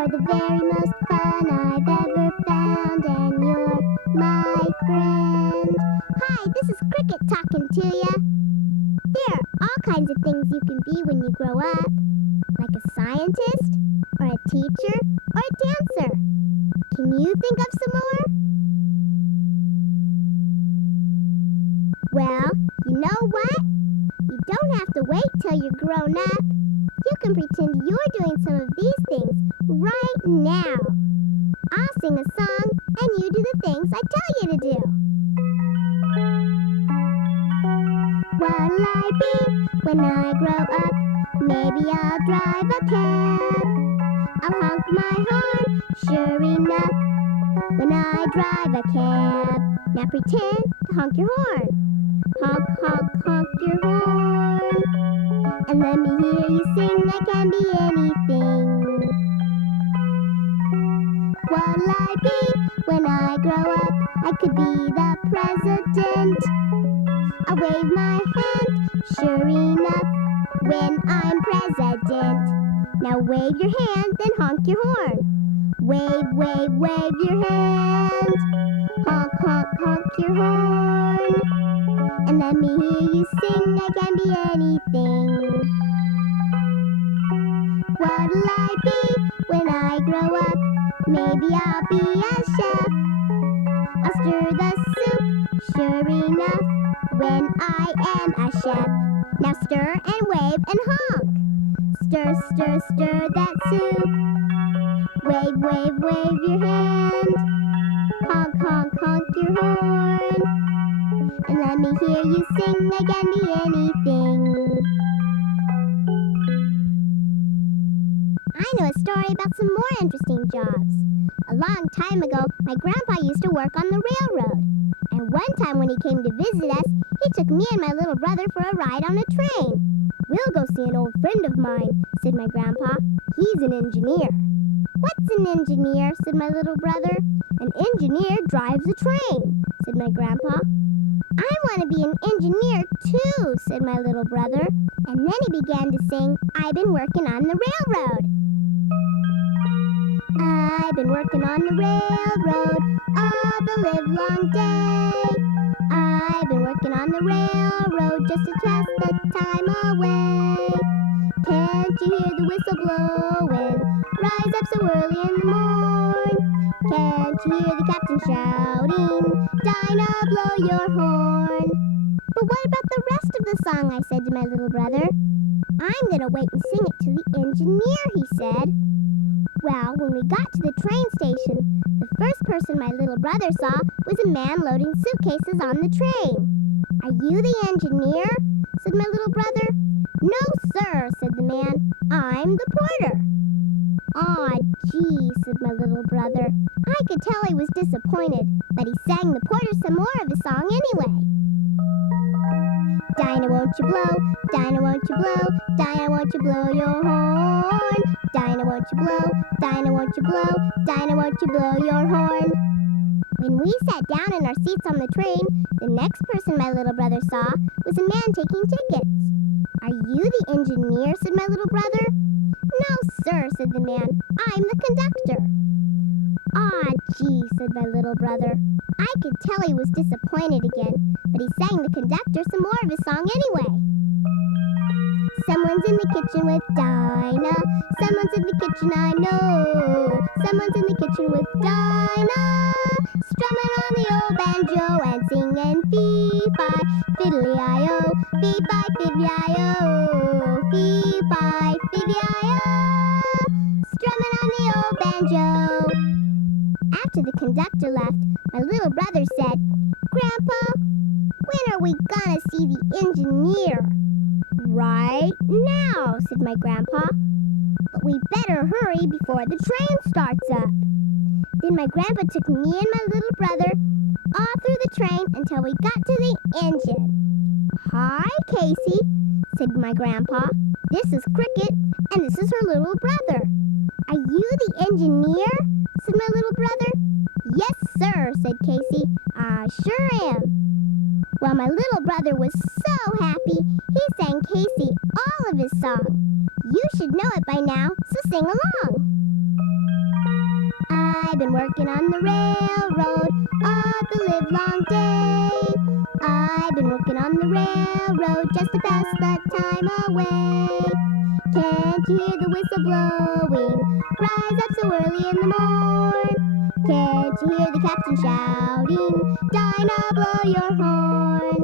You're the very most fun I've ever found, and you're my friend. Hi, this is Cricket talking to ya. There are all kinds of things you can be when you grow up, like a scientist, or a teacher, or a dancer. Can you think of some more? Well, you know what? You don't have to wait till you're grown up. You can pretend you're doing some of these things right now. I'll sing a song, and you do the things I tell you to do. What'll I be when I grow up? Maybe I'll drive a cab. I'll honk my horn, sure enough, when I drive a cab. Now pretend to honk your horn. Honk, honk, honk your horn. And let me hear you sing, I can be anything. What'll I be when I grow up? I could be the president. I'll wave my hand, sure enough, when I'm president. Now wave your hand, then honk your horn. Wave, wave, wave your hand. Honk, honk, honk your horn. And let me hear you sing, I can be anything. What'll I be when I grow up? Maybe I'll be a chef. I'll stir the soup, sure enough, when I am a chef. Now stir and wave and honk. Stir, stir, stir that soup. Wave, wave, wave your hand. Honk, honk, honk your horn. And let me hear you sing, I can be anything. I know a story about some more interesting jobs. A long time ago, my grandpa used to work on the railroad. And one time when he came to visit us, he took me and my little brother for a ride on a train. We'll go see an old friend of mine, said my grandpa. He's an engineer. What's an engineer? Said my little brother. An engineer drives a train, said my grandpa. I want to be an engineer too, said my little brother. And then he began to sing, I've been working on the railroad. I've been working on the railroad all the livelong day. I've been working on the railroad just to pass the time away. Can't you hear the whistle blowing? Rise up so early in the morn. Can't you hear the captain shouting? Dinah, blow your horn. But what about the rest of the song? I said to my little brother. I'm going to wait and sing it to the engineer, he said. Well, when we got to the train station, the first person my little brother saw was a man loading suitcases on the train. Are you the engineer? Said my little brother. No, sir, said the man. I'm the porter. Aw, gee, said my little brother. I could tell he was disappointed, but he sang the porter some more of his song anyway. Dinah, won't you blow? Dinah, won't you blow? Dinah, won't you blow your horn? Dinah, won't you blow? Dinah, won't you blow? Dinah, won't you blow your horn? When we sat down in our seats on the train, the next person my little brother saw was a man taking tickets. Are you the engineer? Said my little brother. No, sir, said the man. I'm the conductor. Aw, gee, said my little brother. I could tell he was disappointed again, but he sang the conductor some more of his song anyway. Someone's in the kitchen with Dinah. Someone's in the kitchen, I know. Someone's in the kitchen with Dinah, strumming on the old banjo and singing fee-fi, fiddly-I-o, fee-fi, fiddly-I-o, fee-fi, fiddly-I-o, strumming on the old banjo. After the conductor left, my little brother said, Grandpa, when are we gonna see the engineer? Right now, said my grandpa. But we better hurry before the train starts up. Then my grandpa took me and my little brother all through the train until we got to the engine. Hi, Casey, said my grandpa. This is Cricket, and this is her little brother. Are you the engineer? Said my little brother. Yes, sir, said Casey. I sure am. Well, my little brother was so happy, he sang Casey all of his song. You should know it by now, so sing along. I've been working on the railroad all the livelong day. I've been working on the railroad just to pass the time away. Can't you hear the whistle blowing? Rise up so early in the morn. Can't you hear the captain shouting? Dinah, blow your horn.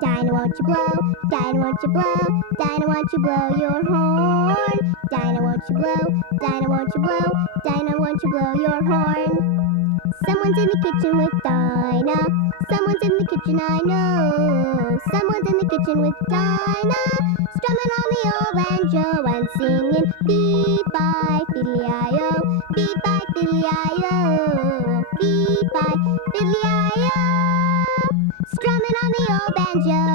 Dinah, won't you blow? Dinah, won't you blow? Dinah, won't you blow your horn? Dinah, won't you blow? Dinah, won't you blow? Dinah, won't you blow your horn? Someone's in the kitchen with Dinah. Someone's in the kitchen, I know. Someone's in the kitchen with Dinah, strumming on the old banjo and singing fee-fi, fiddly-i-o, fee-fi, fiddly-i-o, fee-fi, fiddly-i-o, strumming on the old banjo.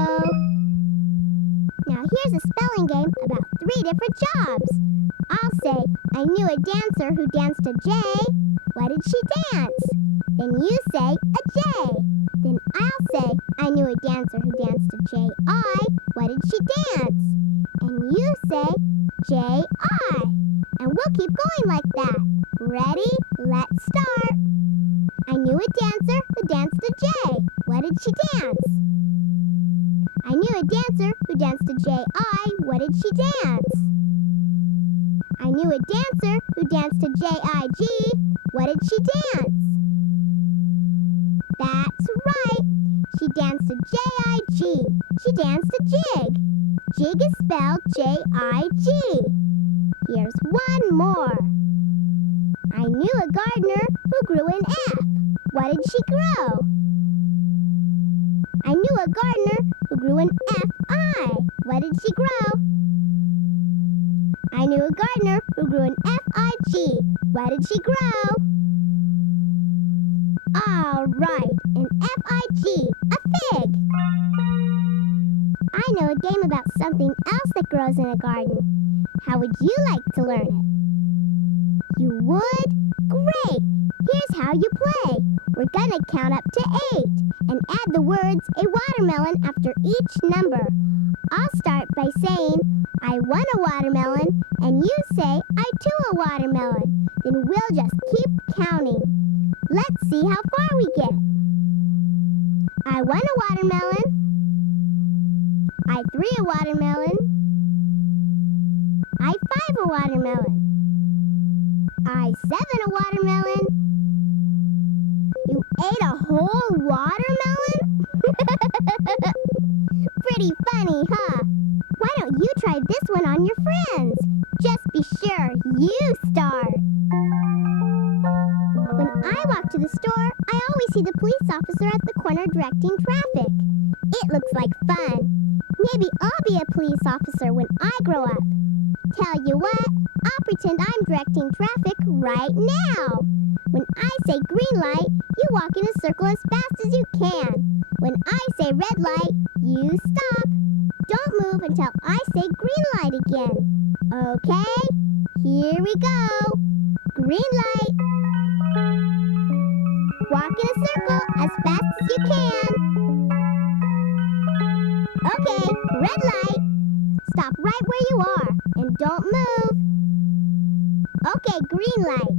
Now here's a spelling game about 3 different jobs. I'll say, I knew a dancer who danced a J. What did she dance? Then you say, a J. Then I'll say, I knew a dancer who danced a J-I. What did she dance? And you say, J-I. And we'll keep going like that. Ready? Let's start. I knew a dancer who danced a J. What did she dance? I knew a dancer who danced a J-I. What did she dance? I knew a dancer who danced a J-I-G. What did she dance? That's right. She danced a J-I-G. She danced a jig. Jig is spelled J-I-G. Here's one more. I knew a gardener who grew an F. What did she grow? I knew a gardener who grew an F-I. What did she grow? I knew a gardener who grew an F-I-G. What did she grow? All right, an F-I-G, a fig. I know a game about something else that grows in a garden. How would you like to learn it? You would? Great! Here's how you play. We're gonna count up to 8 and add the words a watermelon after each number. I'll start by saying, I want a watermelon, and you say, I too a watermelon. Then we'll just keep counting. Let's see how far we get. I want a watermelon. I 3 a watermelon. I 5 a watermelon. I 7 a watermelon. You ate a whole watermelon? Pretty funny, huh? Why don't you try this one on your friends? Just be sure you start. When I walk to the store, I always see the police officer at the corner directing traffic. It looks like fun. Maybe I'll be a police officer when I grow up. Tell you what, I'll pretend I'm directing traffic right now. When I say green light, you walk in a circle as fast as you can. When I say red light, you stop. Don't move until I say green light again. Okay? Here we go. Green light. Walk in a circle as fast as you can. Okay, red light. Stop right where you are and don't move. Okay, green light.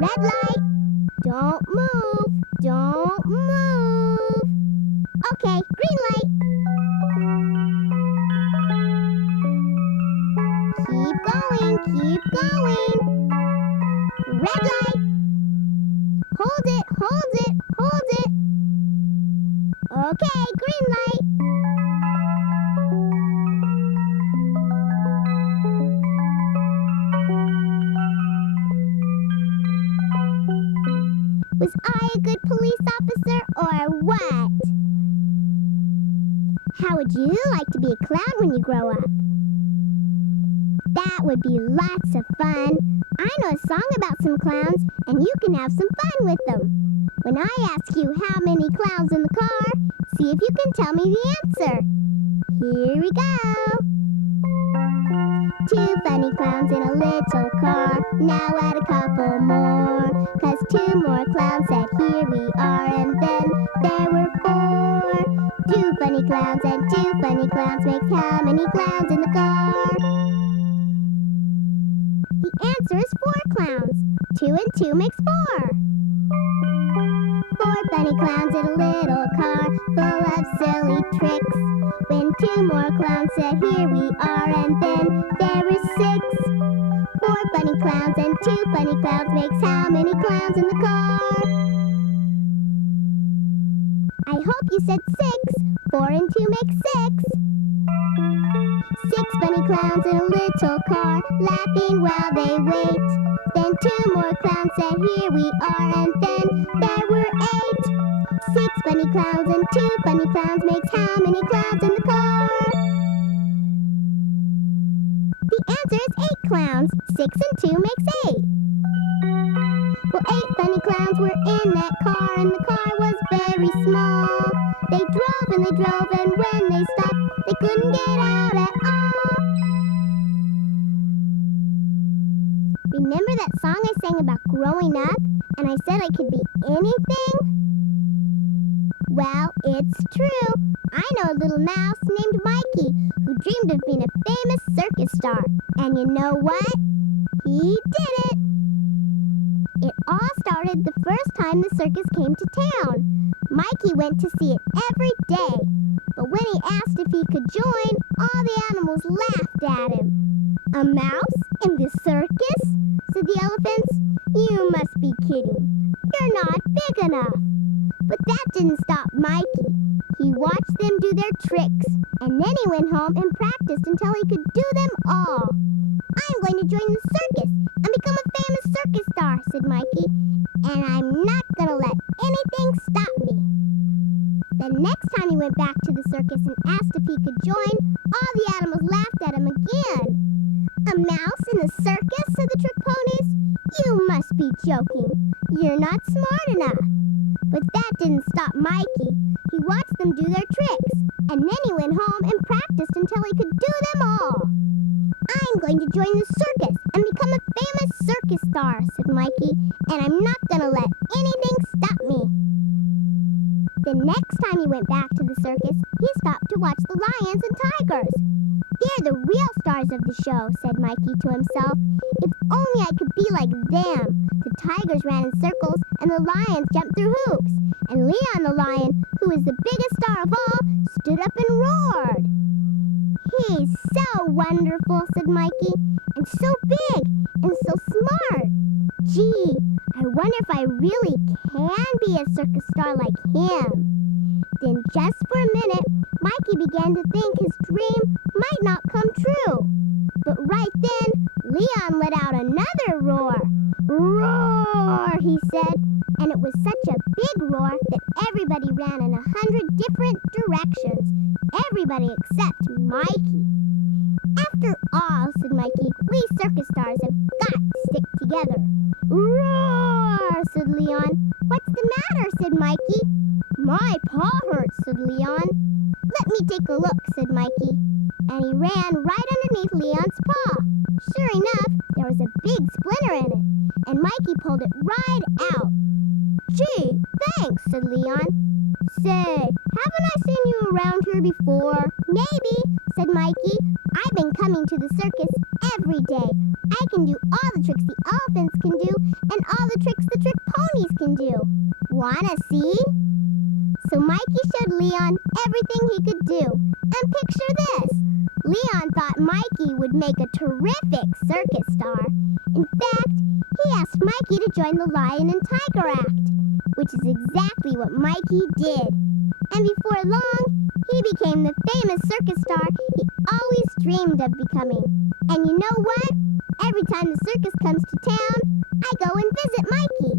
Red light. Don't move. Don't move. Okay, green light. Keep going, keep going. Red light. Hold it, hold it, hold it. Okay, green light. Was I a good police officer or what? How would you like to be a clown when you grow up? That would be lots of fun. I know a song about some clowns, and you can have some fun with them. When I ask you how many clowns in the car, see if you can tell me the answer. Here we go. 2 funny clowns in a little car. Now add a couple more. 'Cause 2 more clowns said, here we are. And then there were 4. 2 funny funny clowns and two funny clowns makes how many clowns in the car? The answer is 4 clowns. 2 and 2 makes 4. 4 funny clowns in a little car full of silly tricks. When 2 more clowns said, "Here we are," and then there were 6. 4 funny clowns and 2 funny clowns makes how many clowns in the car? I hope you said 6. 4 and 2 make 6. 6 funny clowns in a little car, laughing while they wait. Then 2 more clowns said, "Here we are," and then there were 8. 6 funny clowns and 2 funny clowns makes how many clowns in the car? The answer is 8 clowns. 6 and 2 makes 8. Well, 8 funny clowns were in that car, and the car was very small. They drove and they drove, and when they stopped, they couldn't get out at all. Remember that song I sang about growing up, and I said I could be anything? Well, it's true. I know a little mouse named Mikey who dreamed of being a famous circus star. And you know what? He did it! It all started the first time the circus came to town. Mikey went to see it every day. But when he asked if he could join, all the animals laughed at him. "A mouse in the circus?" said the elephants. "You must be kidding. You're not big enough." But that didn't stop Mikey. He watched them do their tricks, and then he went home and practiced until he could do them all. "I'm going to join the circus and become a famous circus star," said Mikey, "and I'm not going to let anything stop me." The next time he went back to the circus and asked if he could join, all the animals laughed at him again. "A mouse in a circus?" said the trick ponies. "You must be joking. You're not smart enough." But that didn't stop Mikey. He watched them do their tricks, and then he went home and practiced until he could do them all. "I'm going to join the circus and become a famous circus star," said Mikey, "and I'm not going to let anything stop me." The next time he went back to the circus, he stopped to watch the lions and tigers. "They're the real stars of the show," said Mikey to himself. "If only I could be like them." The tigers ran in circles, and the lions jumped through hoops. And Leon the lion, who is the biggest star of all, stood up and roared. "He's so wonderful," said Mikey, "and so big, and so smart. Gee, I wonder if I really can be a circus star like him." Then just for a minute, Mikey began to think his dream might not come true. But right then, Leon let out another roar. "Roar," he said, and it was such a big roar that everybody ran in 100 different directions. Everybody except Mikey. "After all," said Mikey, "we circus stars have got to stick together." "Roar," said Leon. "What's the matter?" said Mikey. "My paw hurts," said Leon. "Let me take a look," said Mikey. And he ran right underneath Leon's paw. Sure enough, there was a big splinter in it, and Mikey pulled it right out. "Gee, thanks," said Leon. "Say, haven't I seen you around here before?" "Maybe," said Mikey. "I've been coming to the circus every day. I can do all the tricks the elephants can do, and all the tricks the trick ponies can do. Wanna see?" So Mikey showed Leon everything he could do. And picture this. Leon thought Mikey would make a terrific circus star. In fact, he asked Mikey to join the Lion and Tiger Act, which is exactly what Mikey did. And before long, he became the famous circus star he always dreamed of becoming. And you know what? Every time the circus comes to town, I go and visit Mikey.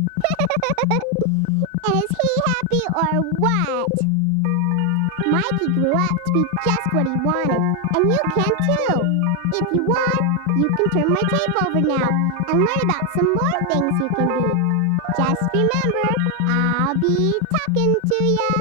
And is he happy or what? Mikey grew up to be just what he wanted, and you can too. If you want, you can turn my tape over now and learn about some more things you can be. Just remember, I'll be talking to ya.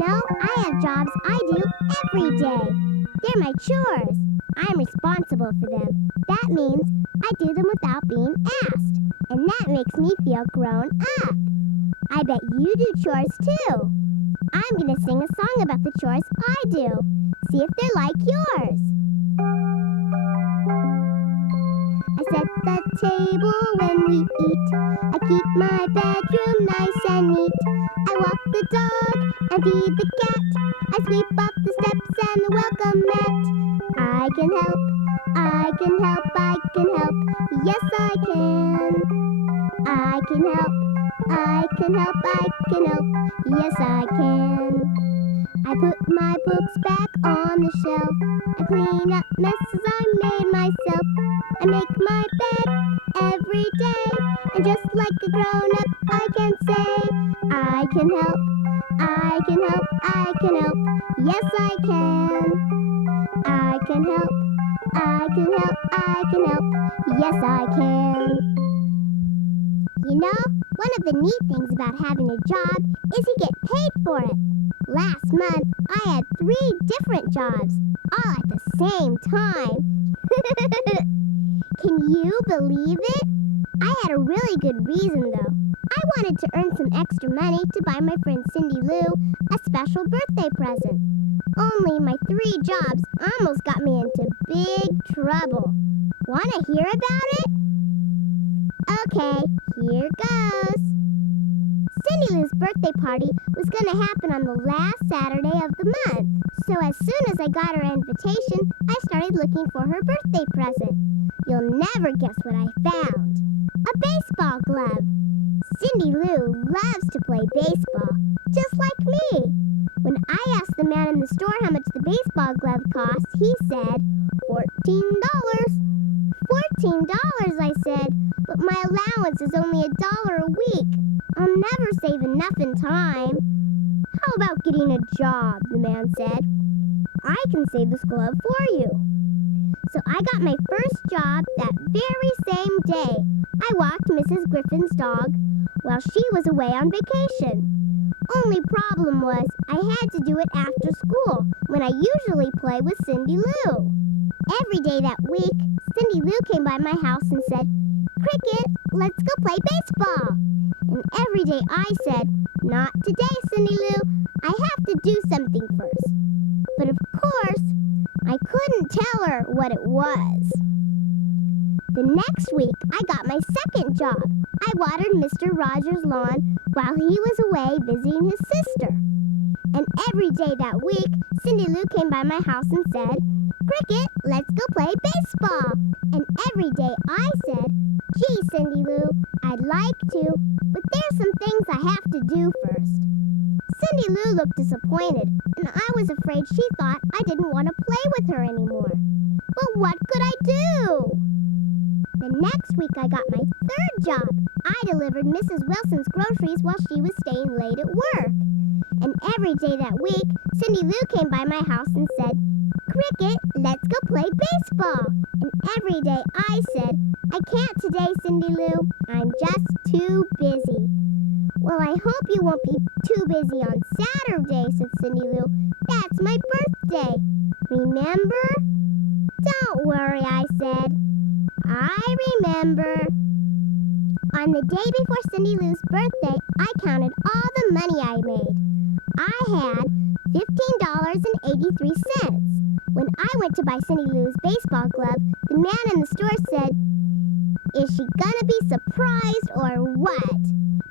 I have jobs I do every day. They're my chores. I'm responsible for them. That means I do them without being asked. And that makes me feel grown up. I bet you do chores too. I'm going to sing a song about the chores I do. See if they're like yours. I set the table when we eat. I keep my bedroom nice and neat. I walk the dog and feed the cat. I sweep up the steps and welcome mat. I can help, I can help, I can help. Yes, I can. I can help, I can help, I can help. Yes, I can. I put my books back on the shelf. I clean up messes I made myself. I make my bed every day. And just like a grown-up, I can say, I can help, I can help, I can help. Yes, I can. I can help, I can help, I can help. Yes, I can. You know, one of the neat things about having a job is you get paid for it. Last month, I had 3 different jobs, all at the same time. Can you believe it? I had a really good reason, though. I wanted to earn some extra money to buy my friend Cindy Lou a special birthday present. Only my 3 jobs almost got me into big trouble. Want to hear about it? Okay, here goes. Cindy Lou's birthday party was going to happen on the last Saturday of the month. So as soon as I got her invitation, I started looking for her birthday present. You'll never guess what I found. A baseball glove. Cindy Lou loves to play baseball, just like me. When I asked the man in the store how much the baseball glove cost, he said, $14. $14, I said, but my allowance is only $1 a week. I'll never save enough in time. How about getting a job, the man said. I can save this glove for you. So I got my first job that very same day. I walked Mrs. Griffin's dog while she was away on vacation. Only problem was I had to do it after school when I usually play with Cindy Lou. Every day that week, Cindy Lou came by my house and said, "Cricket, let's go play baseball." And every day I said, "Not today, Cindy Lou. I have to do something first." But of course, I couldn't tell her what it was. The next week, I got my second job. I watered Mr. Rogers' lawn while he was away visiting his sister. And every day that week, Cindy Lou came by my house and said, "Cricket, let's go play baseball." And every day I said, "Gee, Cindy Lou, I'd like to, but there's some things I have to do first." Cindy Lou looked disappointed, and I was afraid she thought I didn't want to play with her anymore. But what could I do? The next week I got my third job. I delivered Mrs. Wilson's groceries while she was staying late at work. And every day that week, Cindy Lou came by my house and said, "Cricket, let's go play baseball." And every day I said, "I can't today, Cindy Lou. I'm just too busy." "Well, I hope you won't be too busy on Saturday," said Cindy Lou. "That's my birthday. Remember?" "Don't worry," I said. "I remember." On the day before Cindy Lou's birthday, I counted all the money I made. I had $15.83. When I went to buy Cindy Lou's baseball glove, the man in the store said, "Is she gonna be surprised or what?"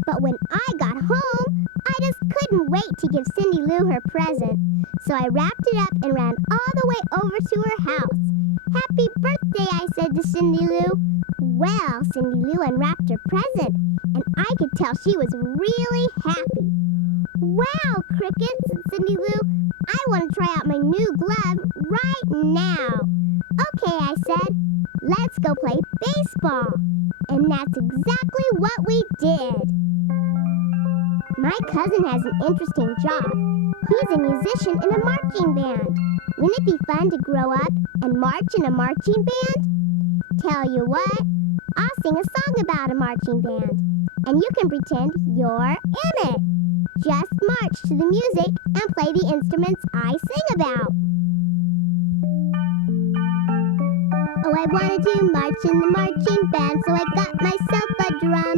But when I got home, I just couldn't wait to give Cindy Lou her present. So I wrapped it up and ran all the way over to her house. "Happy birthday," I said to Cindy Lou. Well, Cindy Lou unwrapped her present, and I could tell she was really happy. "Wow, Cricket," said Cindy Lou, "I want to try out my new glove right now." "Okay," I said, "let's go play baseball." And that's exactly what we did. My cousin has an interesting job. He's a musician in a marching band. Wouldn't it be fun to grow up and march in a marching band? Tell you what, I'll sing a song about a marching band, and you can pretend you're in it. Just march to the music and play the instruments I sing about. Oh, I wanted to march in the marching band, so I got myself a drum.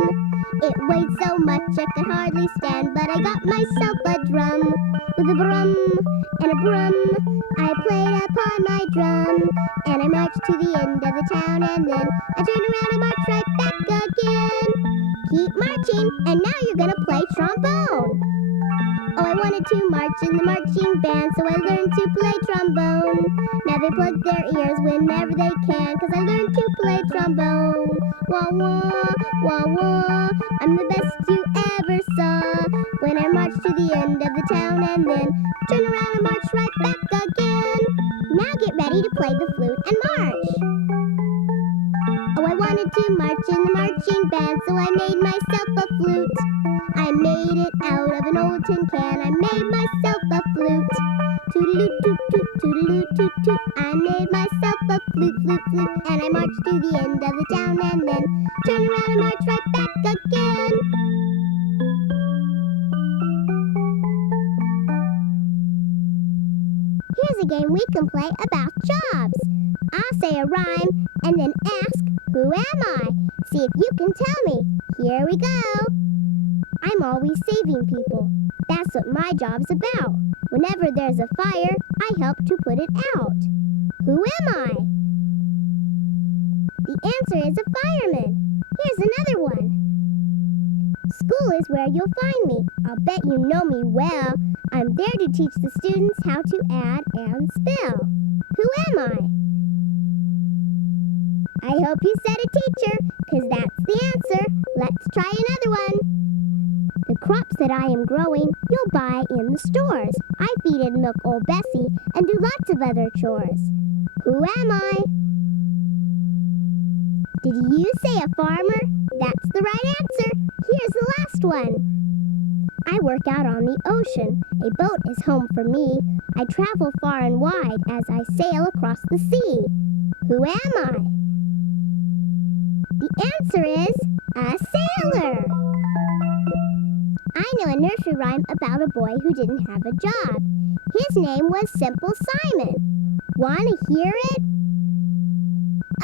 It weighed so much I could hardly stand, but I got myself a drum. With a brum and a brum, I played upon my drum. And I marched to the end of the town, and then I turned around and marched right back again. Keep marching, and now you're gonna play trombone. Oh, I wanted to march in the marching band, so I learned to play trombone. Now they plug their ears whenever they can, 'cause I learned to play trombone. Wah, wah, wah, wah, I'm the best you ever saw. When I marched to the end of the town and then turn around and march right back again. Now get ready to play the flute and march. Oh, I wanted to march in the marching band, so I made myself a flute. I made it out of an old tin can. I made myself a flute. Toodaloo toot toot, toodaloo toot toot. I made myself a flute, flute, flute. And I marched to the end of the town and then turned around and marched right back again. Here's a game we can play about jobs. I'll say a rhyme and then ask, who am I? See if you can tell me. Here we go. I'm always saving people. That's what my job's about. Whenever there's a fire, I help to put it out. Who am I? The answer is a fireman. Here's another one. School is where you'll find me. I'll bet you know me well. I'm there to teach the students how to add and spell. Who am I? I hope you said a teacher, 'cause that's the answer. Let's try another one. The crops that I am growing, you'll buy in the stores. I feed and milk old Bessie and do lots of other chores. Who am I? Did you say a farmer? That's the right answer. Here's the last one. I work out on the ocean. A boat is home for me. I travel far and wide as I sail across the sea. Who am I? The answer is a sailor. I know a nursery rhyme about a boy who didn't have a job. His name was Simple Simon. Want to hear it?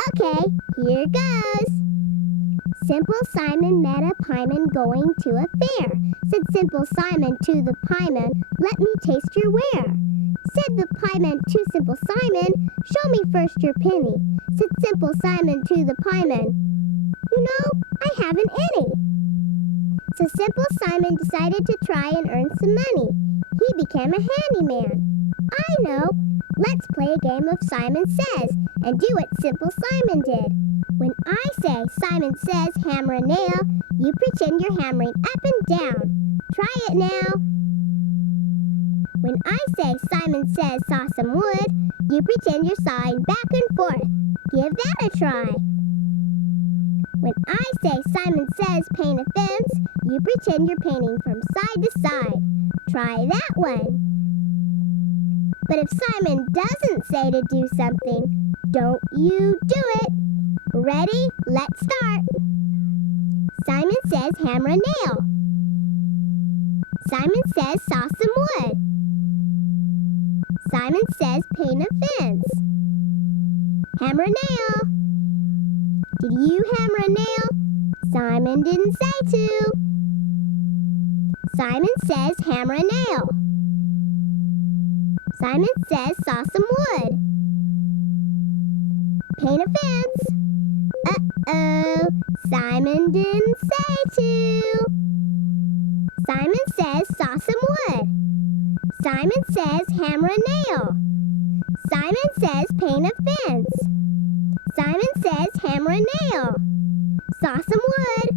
Okay, here goes. Simple Simon met a pieman going to a fair. Said Simple Simon to the pieman, let me taste your ware. Said the pieman to Simple Simon, show me first your penny. Said Simple Simon to the pieman, you know, I haven't any. So Simple Simon decided to try and earn some money. He became a handyman. I know. Let's play a game of Simon Says and do what Simple Simon did. When I say Simon Says hammer a nail, you pretend you're hammering up and down. Try it now. When I say Simon Says saw some wood, you pretend you're sawing back and forth. Give that a try. When I say Simon Says paint a fence, you pretend you're painting from side to side. Try that one. But if Simon doesn't say to do something, don't you do it. Ready? Let's start. Simon Says hammer a nail. Simon Says saw some wood. Simon Says paint a fence. Hammer a nail. Did you hammer a nail? Simon didn't say to. Simon Says hammer a nail. Simon Says saw some wood. Paint a fence. Uh-oh, Simon didn't say to. Simon Says saw some wood. Simon Says hammer a nail. Simon Says paint a fence. Simon Says hammer a nail. Saw some wood.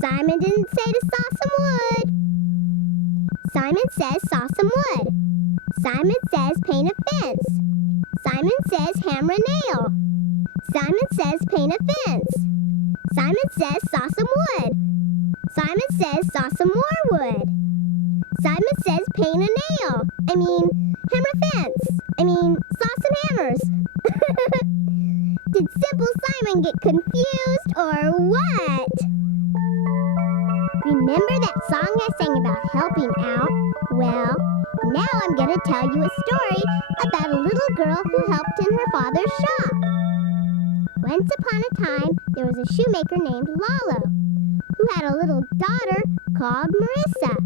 Simon didn't say to saw some wood. Simon Says saw some wood. Simon Says paint a fence. Simon Says hammer a nail. Simon Says paint a fence. Simon Says saw some wood. Simon Says saw some more wood. Simon Says paint a nail. Hammer a fence. Saw some hammers. Did Simple Simon get confused or what? Remember that song I sang about helping out? Well, now I'm going to tell you a story about a little girl who helped in her father's shop. Once upon a time, there was a shoemaker named Lalo, who had a little daughter called Marissa.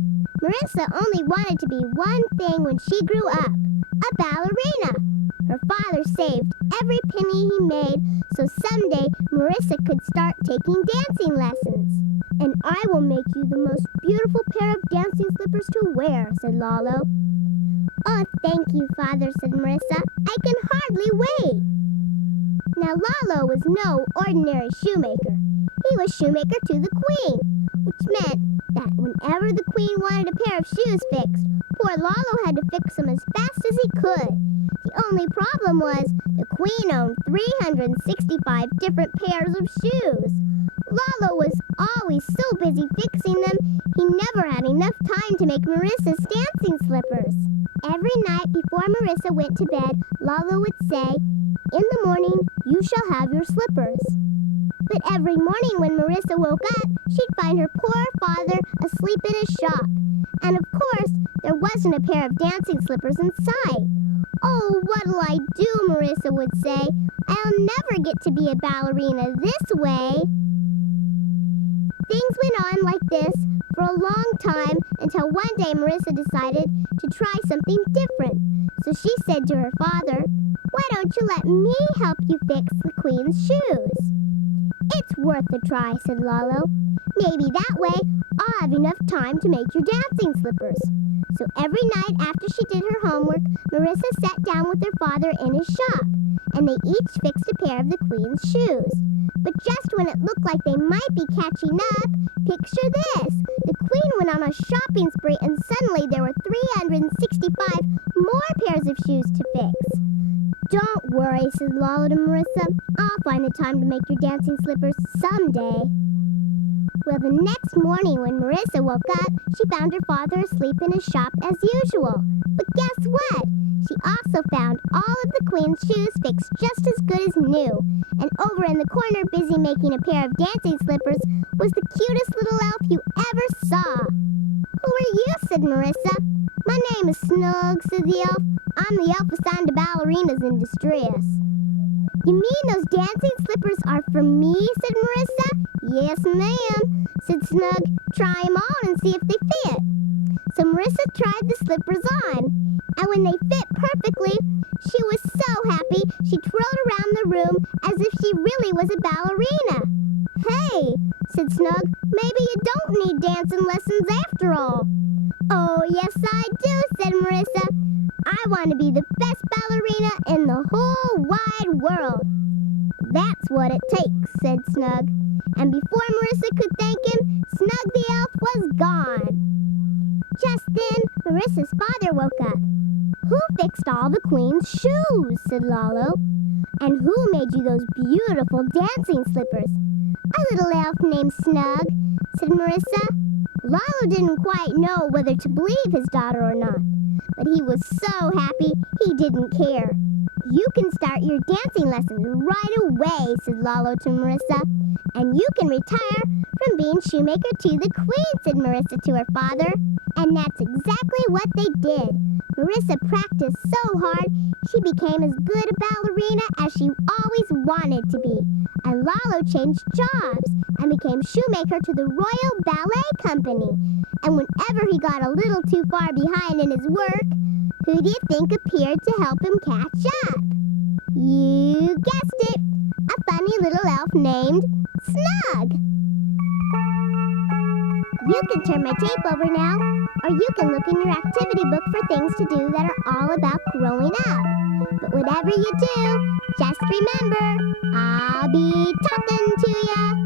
Marissa only wanted to be one thing when she grew up, a ballerina. Her father saved every penny he made so someday Marissa could start taking dancing lessons. "And I will make you the most beautiful pair of dancing slippers to wear," said Lalo. "Oh, thank you, Father," said Marissa. "I can hardly wait." Now, Lalo was no ordinary shoemaker. He was shoemaker to the Queen, which meant that whenever the Queen wanted a pair of shoes fixed, poor Lalo had to fix them as fast as he could. The only problem was the Queen owned 365 different pairs of shoes. Lalo was always so busy fixing them, he never had enough time to make Marissa's dancing slippers. Every night before Marissa went to bed, Lalo would say, "In the morning, you shall have your slippers." But every morning when Marissa woke up, she'd find her poor father asleep in his shop. And of course, there wasn't a pair of dancing slippers in sight. "Oh, what'll I do?" Marissa would say. "I'll never get to be a ballerina this way." Things went on like this for a long time until one day Marissa decided to try something different. So she said to her father, "Why don't you let me help you fix the Queen's shoes?" "It's worth a try," said Lalo. "Maybe that way I'll have enough time to make your dancing slippers." So every night after she did her homework, Marissa sat down with her father in his shop, and they each fixed a pair of the Queen's shoes. But just when it looked like they might be catching up, picture this. The Queen went on a shopping spree and suddenly there were 365 more pairs of shoes to fix. "Don't worry," said Lalo to Marissa. "I'll find the time to make your dancing slippers someday." Well, the next morning when Marissa woke up, she found her father asleep in his shop as usual. But guess what? She also found all of the Queen's shoes fixed just as good as new. And over in the corner, busy making a pair of dancing slippers, was the cutest little elf you ever saw. "Who are you?" said Marissa. "My name is Snug," said the elf. "I'm the elf assigned to ballerinas in distress." "You mean those dancing slippers are for me?" said Marissa. "Yes, ma'am," said Snug. "Try 'em on and see if they fit." So Marissa tried the slippers on, and when they fit perfectly, she was so happy she twirled around the room as if she really was a ballerina. "Hey," said Snug, "maybe you don't need dancing lessons after all." "Oh, yes I do," said Marissa. "I want to be the best ballerina in the whole wide world." "That's what it takes," said Snug. And before Marissa could thank him, Snug the elf was gone. Just then, Marissa's father woke up. "Who fixed all the Queen's shoes?" said Lalo. "And who made you those beautiful dancing slippers?" "A little elf named Snug," said Marissa. Lalo didn't quite know whether to believe his daughter or not, but he was so happy he didn't care. "You can start your dancing lessons right away," said Lalo to Marissa. "And you can retire from being shoemaker to the Queen," said Marissa to her father. And that's exactly what they did. Marissa practiced so hard, she became as good a ballerina as she always wanted to be. And Lalo changed jobs and became shoemaker to the Royal Ballet Company. And whenever he got a little too far behind in his work, who do you think appeared to help him catch up? You guessed it, a funny little elf named Snug. You can turn my tape over now, or you can look in your activity book for things to do that are all about growing up. But whatever you do, just remember, I'll be talking to ya.